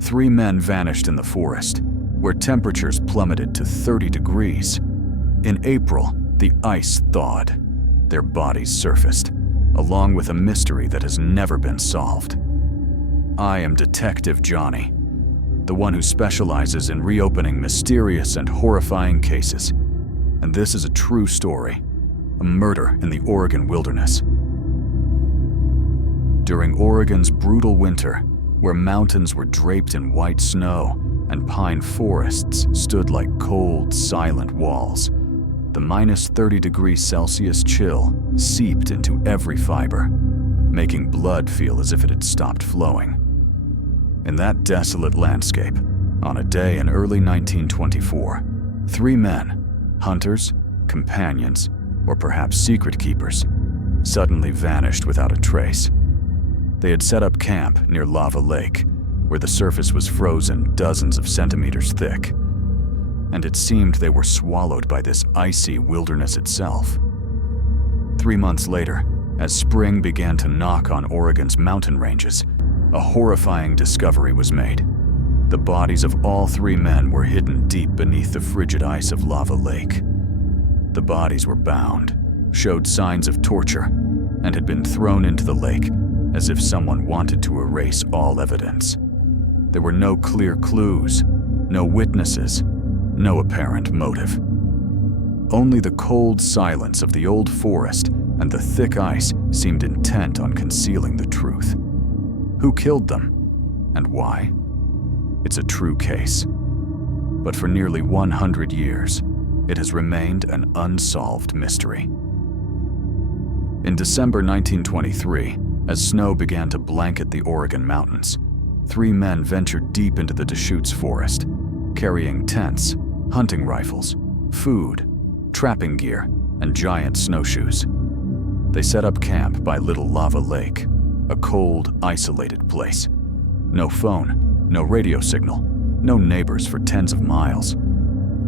3 men vanished in the forest, where temperatures plummeted to 30 degrees. In April, the ice thawed. Their bodies surfaced, along with a mystery that has never been solved. I am Detective Johnny, the one who specializes in reopening mysterious and horrifying cases. And this is a true story, a murder in the Oregon wilderness. During Oregon's brutal winter, where mountains were draped in white snow and pine forests stood like cold, silent walls, the minus 30 degrees Celsius chill seeped into every fiber, making blood feel as if it had stopped flowing. In that desolate landscape, on a day in early 1924, 3 men, hunters, companions, or perhaps secret keepers, suddenly vanished without a trace. They had set up camp near Lava Lake, where the surface was frozen dozens of centimeters thick, and it seemed they were swallowed by this icy wilderness itself. 3 months later, as spring began to knock on Oregon's mountain ranges, a horrifying discovery was made. The bodies of all 3 men were hidden deep beneath the frigid ice of Lava Lake. The bodies were bound, showed signs of torture, and had been thrown into the lake as if someone wanted to erase all evidence. There were no clear clues, no witnesses, no apparent motive. Only the cold silence of the old forest and the thick ice seemed intent on concealing the truth. Who killed them? And why? It's a true case. But for nearly 100 years, it has remained an unsolved mystery. In December 1923, as snow began to blanket the Oregon mountains, 3 men ventured deep into the Deschutes forest, carrying tents, hunting rifles, food, trapping gear, and giant snowshoes. They set up camp by Little Lava Lake, a cold, isolated place. No phone, no radio signal, no neighbors for tens of miles.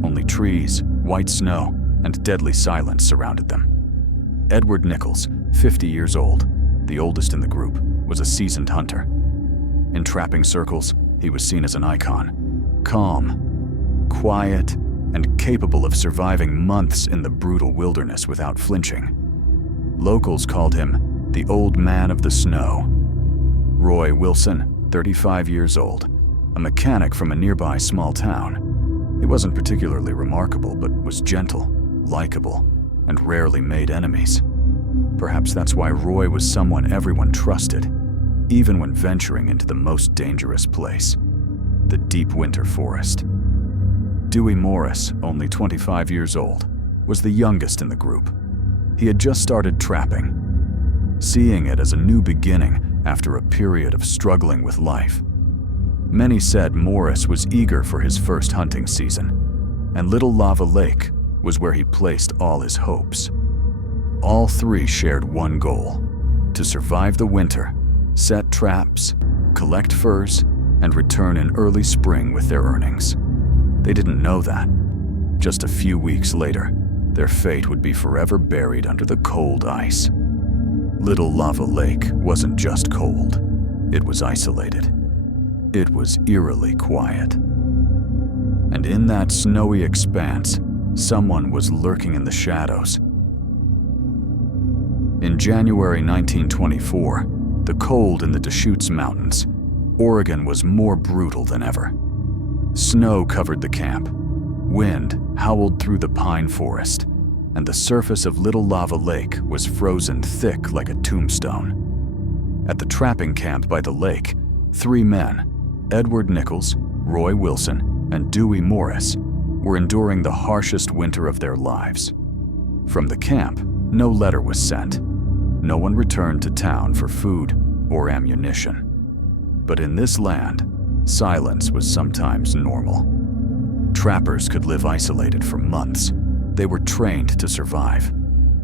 Only trees, white snow, and deadly silence surrounded them. Edward Nichols, 50 years old, the oldest in the group, was a seasoned hunter. In trapping circles, he was seen as an icon, calm, quiet, and capable of surviving months in the brutal wilderness without flinching. Locals called him the Old Man of the Snow. Roy Wilson, 35 years old, a mechanic from a nearby small town. He wasn't particularly remarkable, but was gentle, likable, and rarely made enemies. Perhaps that's why Roy was someone everyone trusted, even when venturing into the most dangerous place, the deep winter forest. Dewey Morris, only 25 years old, was the youngest in the group. He had just started trapping, seeing it as a new beginning after a period of struggling with life. Many said Morris was eager for his first hunting season, and Little Lava Lake was where he placed all his hopes. All 3 shared one goal: to survive the winter, set traps, collect furs, and return in early spring with their earnings. They didn't know that. Just a few weeks later, their fate would be forever buried under the cold ice. Little Lava Lake wasn't just cold, it was isolated. It was eerily quiet. And in that snowy expanse, someone was lurking in the shadows. In January 1924, the cold in the Deschutes Mountains, Oregon was more brutal than ever. Snow covered the camp, wind howled through the pine forest, and the surface of Little Lava Lake was frozen thick like a tombstone. At the trapping camp by the lake, 3 men, Edward Nichols, Roy Wilson, and Dewey Morris, were enduring the harshest winter of their lives. From the camp, no letter was sent. No one returned to town for food or ammunition. But in this land, silence was sometimes normal. Trappers could live isolated for months. They were trained to survive.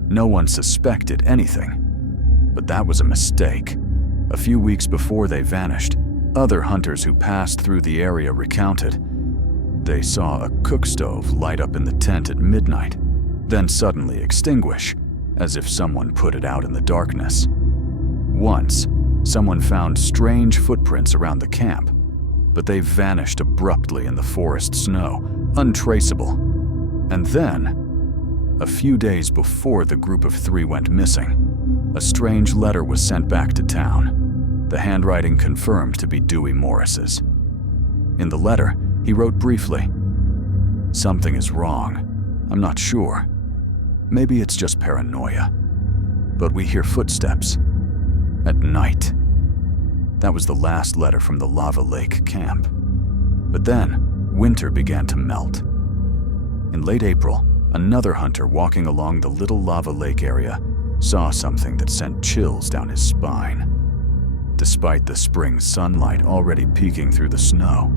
No one suspected anything. But that was a mistake. A few weeks before they vanished, other hunters who passed through the area recounted. They saw a cook stove light up in the tent at midnight, then suddenly extinguish, as if someone put it out in the darkness. Once, someone found strange footprints around the camp, but they vanished abruptly in the forest snow, untraceable. And then, a few days before the group of 3 went missing, a strange letter was sent back to town, the handwriting confirmed to be Dewey Morris's. In the letter, he wrote briefly, "Something is wrong. I'm not sure. Maybe it's just paranoia. But we hear footsteps. At night." That was the last letter from the Lava Lake camp. But then, winter began to melt. In late April, another hunter walking along the little Lava Lake area saw something that sent chills down his spine. Despite the spring sunlight already peeking through the snow,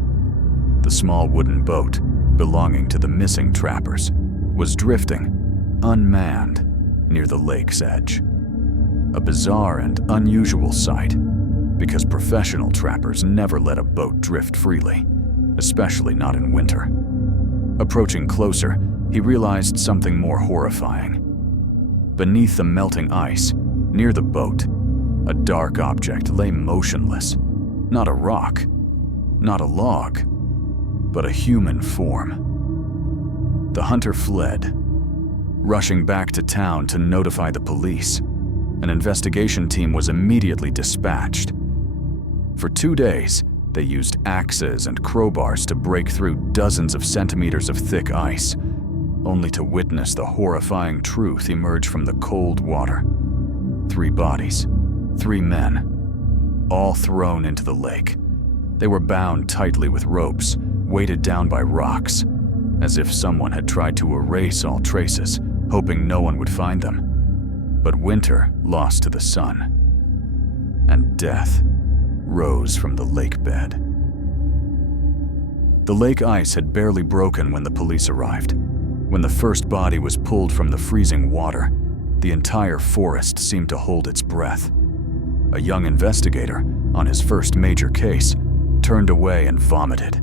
the small wooden boat, belonging to the missing trappers, was drifting, unmanned, near the lake's edge. A bizarre and unusual sight, because professional trappers never let a boat drift freely, especially not in winter. Approaching closer, he realized something more horrifying. Beneath the melting ice, near the boat, a dark object lay motionless. Not a rock, not a log, but a human form. The hunter fled, rushing back to town to notify the police. An investigation team was immediately dispatched. For 2 days, they used axes and crowbars to break through dozens of centimeters of thick ice, only to witness the horrifying truth emerge from the cold water. 3 bodies, 3 men, all thrown into the lake. They were bound tightly with ropes, weighted down by rocks, as if someone had tried to erase all traces, hoping no one would find them. But winter lost to the sun, and death rose from the lake bed. The lake ice had barely broken when the police arrived. When the first body was pulled from the freezing water, the entire forest seemed to hold its breath. A young investigator, on his first major case, turned away and vomited.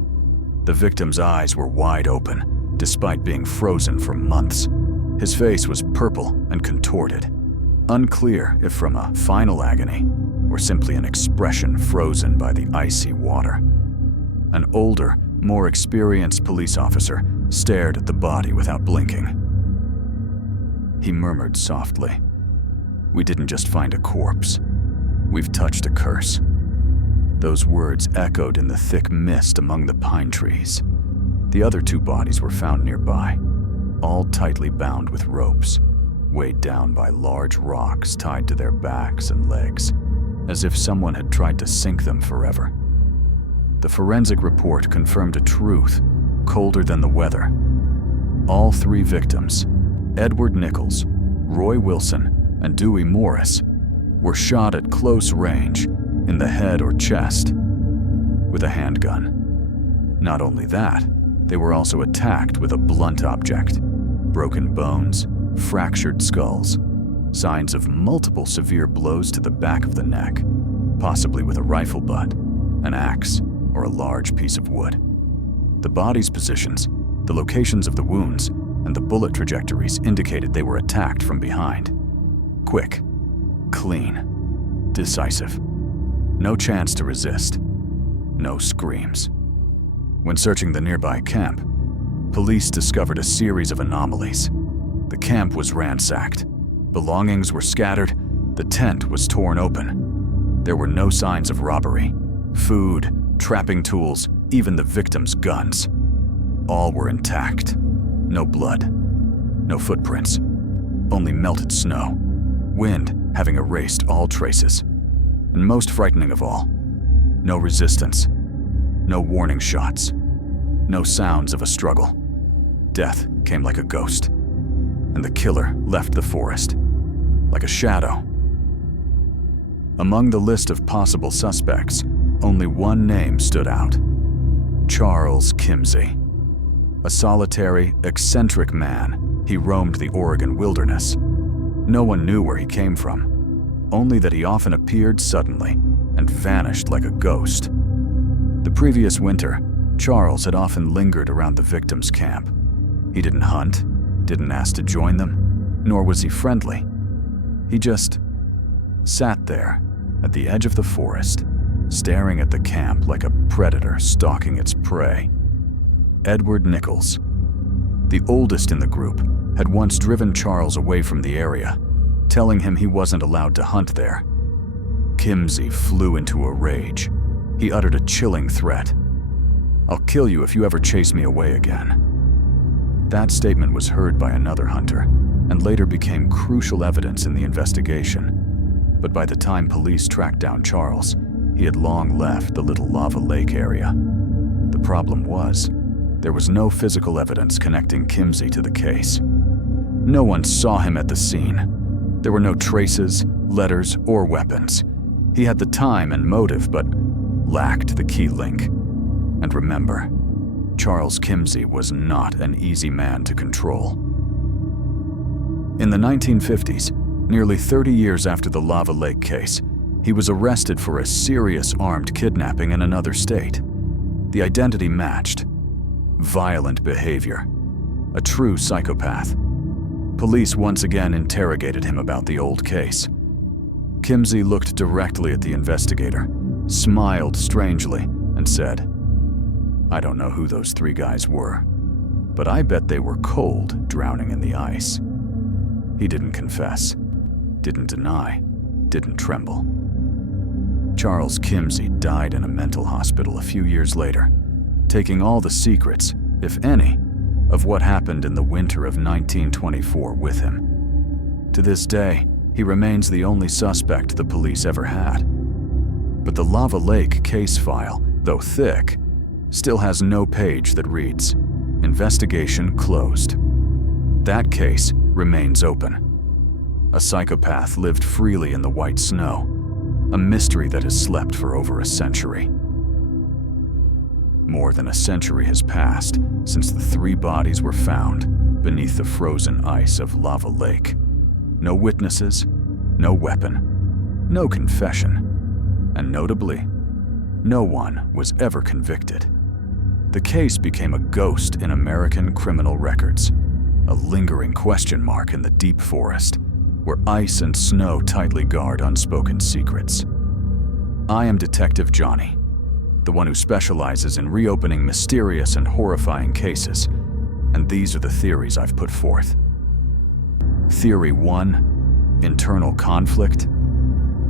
The victim's eyes were wide open, despite being frozen for months. His face was purple and contorted, unclear if from a final agony or simply an expression frozen by the icy water. An older, more experienced police officer stared at the body without blinking. He murmured softly, "We didn't just find a corpse. We've touched a curse." Those words echoed in the thick mist among the pine trees. The other 2 bodies were found nearby, all tightly bound with ropes, weighed down by large rocks tied to their backs and legs, as if someone had tried to sink them forever. The forensic report confirmed a truth colder than the weather. All 3 victims, Edward Nichols, Roy Wilson, and Dewey Morris, were shot at close range in the head or chest with a handgun. Not only that, they were also attacked with a blunt object, broken bones, fractured skulls, signs of multiple severe blows to the back of the neck, possibly with a rifle butt, an axe, or a large piece of wood. The bodies' positions, the locations of the wounds, and the bullet trajectories indicated they were attacked from behind. Quick, clean, decisive. No chance to resist. No screams. When searching the nearby camp, police discovered a series of anomalies. The camp was ransacked. Belongings were scattered. The tent was torn open. There were no signs of robbery. Food, trapping tools, even the victims' guns. All were intact. No blood. No footprints. Only melted snow. Wind having erased all traces. And most frightening of all, no resistance. No warning shots. No sounds of a struggle. Death came like a ghost. And the killer left the forest, like a shadow. Among the list of possible suspects, only one name stood out: Charles Kimsey. A solitary, eccentric man, he roamed the Oregon wilderness. No one knew where he came from, only that he often appeared suddenly and vanished like a ghost. The previous winter, Charles had often lingered around the victims' camp. He didn't hunt, didn't ask to join them, nor was he friendly. He just sat there at the edge of the forest, staring at the camp like a predator stalking its prey. Edward Nichols, the oldest in the group, had once driven Charles away from the area, telling him he wasn't allowed to hunt there. Kimsey flew into a rage. He uttered a chilling threat. "I'll kill you if you ever chase me away again." That statement was heard by another hunter and later became crucial evidence in the investigation. But by the time police tracked down Charles, he had long left the little lava lake area. The problem was, there was no physical evidence connecting Kimsey to the case. No one saw him at the scene. There were no traces, letters, or weapons. He had the time and motive, but lacked the key link. And remember, Charles Kimsey was not an easy man to control. In the 1950s, nearly 30 years after the Lava Lake case, he was arrested for a serious armed kidnapping in another state. The identity matched. Violent behavior. A true psychopath. Police once again interrogated him about the old case. Kimsey looked directly at the investigator, smiled strangely, and said, "I don't know who those 3 guys were, but I bet they were cold, drowning in the ice." He didn't confess, didn't deny, didn't tremble. Charles Kimsey died in a mental hospital a few years later, taking all the secrets, if any, of what happened in the winter of 1924 with him. To this day, he remains the only suspect the police ever had. But the Lava Lake case file, though thick, still has no page that reads, "Investigation closed." That case remains open. A psychopath lived freely in the white snow, a mystery that has slept for over a century. More than a century has passed since the 3 bodies were found beneath the frozen ice of Lava Lake. No witnesses, no weapon, no confession, and notably, no one was ever convicted. The case became a ghost in American criminal records, a lingering question mark in the deep forest, where ice and snow tightly guard unspoken secrets. I am Detective Johnny, the one who specializes in reopening mysterious and horrifying cases, and these are the theories I've put forth. Theory 1, internal conflict.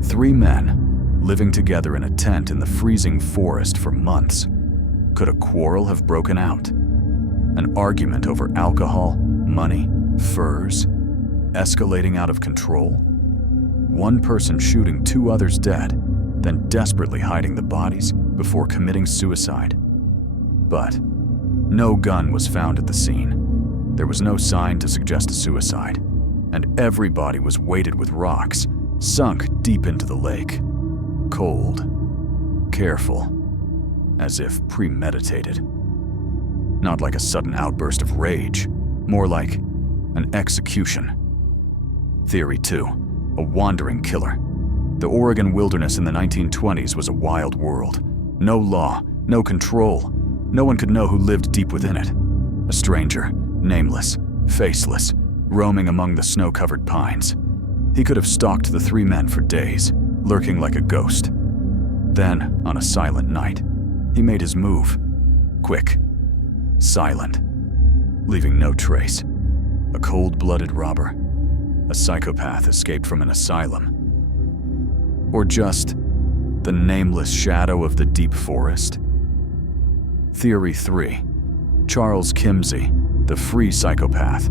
3 men, living together in a tent in the freezing forest for months. Could a quarrel have broken out? An argument over alcohol, money, furs, escalating out of control? One person shooting 2 others dead, then desperately hiding the bodies before committing suicide. But no gun was found at the scene. There was no sign to suggest a suicide, and every body was weighted with rocks, sunk deep into the lake. Cold, careful, as if premeditated. Not like a sudden outburst of rage, more like an execution. Theory 2, a wandering killer. The Oregon wilderness in the 1920s was a wild world. No law, no control. No one could know who lived deep within it. A stranger, nameless, faceless, roaming among the snow-covered pines. He could have stalked the 3 men for days, lurking like a ghost. Then, on a silent night, he made his move. Quick, silent, leaving no trace. A cold-blooded robber, a psychopath escaped from an asylum, or just the nameless shadow of the deep forest? Theory 3, Charles Kimsey, the free psychopath.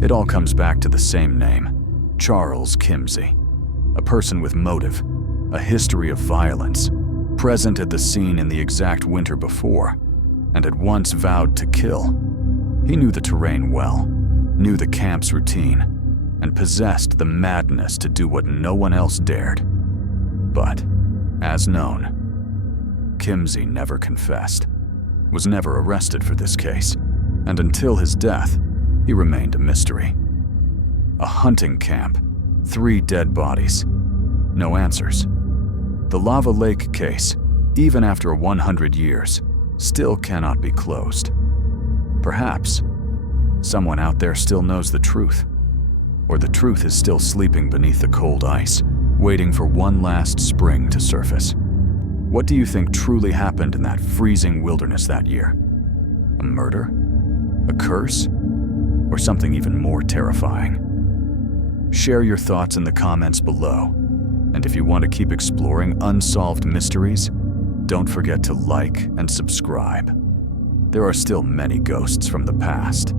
It all comes back to the same name, Charles Kimsey. A person with motive, a history of violence, present at the scene in the exact winter before, and had once vowed to kill. He knew the terrain well, knew the camp's routine, and possessed the madness to do what no one else dared. But, as known, Kimsey never confessed, was never arrested for this case, and until his death, he remained a mystery. A hunting camp, 3 dead bodies, no answers. The Lava Lake case, even after 100 years, still cannot be closed. Perhaps someone out there still knows the truth, or the truth is still sleeping beneath the cold ice, waiting for one last spring to surface. What do you think truly happened in that freezing wilderness that year? A murder? A curse? Or something even more terrifying? Share your thoughts in the comments below. And if you want to keep exploring unsolved mysteries, don't forget to like and subscribe. There are still many ghosts from the past